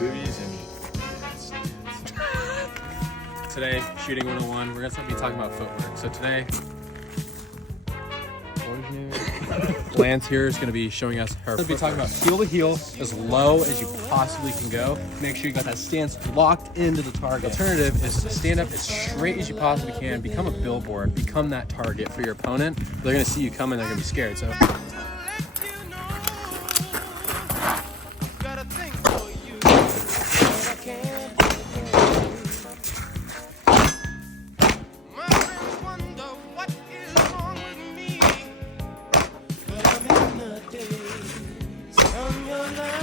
Movies and today, shooting 101, we're gonna be talking about footwork. So today, what is his name? Lance here is gonna be showing us her. We're gonna be talking about heel to heel, as low as you possibly can go. Make sure you got that stance locked into the target. Alternative is to stand up as straight as you possibly can, become a billboard, become that target for your opponent. They're gonna see you coming, they're gonna be scared. So. Your life.